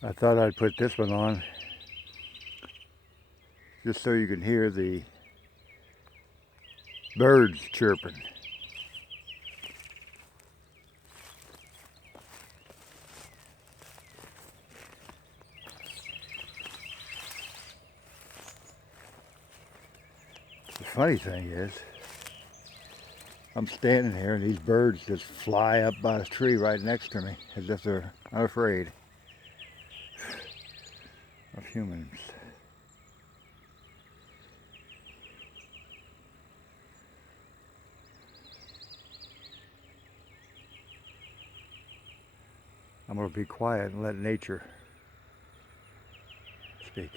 I thought I'd put this one on just so you can hear the birds chirping. The funny thing is, I'm standing here and these birds just fly up by the tree right next to me as if they're unafraid of humans. I'm going to be quiet and let nature speak.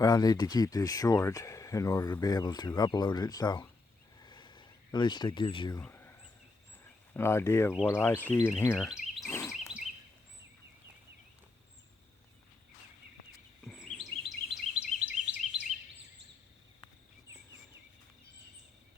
Well, I need to keep this short in order to be able to upload it, so at least it gives you an idea of what I see and hear.